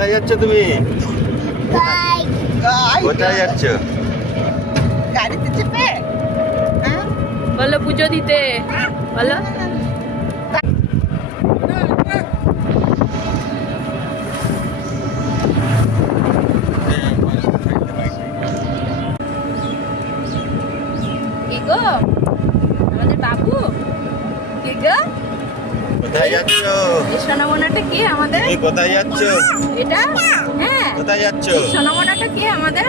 কোথায় যাচ্ছ তুমি? কোথায় যাচ্ছ? গাড়িতে চেপে বলো পুজো দিতে বলো। কি গো আমাদের বাবু? কি গো কোথায় যাচ্ছ? এই সোনামোনাটা কি আমাদের? তুমি কোথায় যাচ্ছ? এটা হ্যাঁ কোথায় যাচ্ছ? সোনামোনাটা কি আমাদের?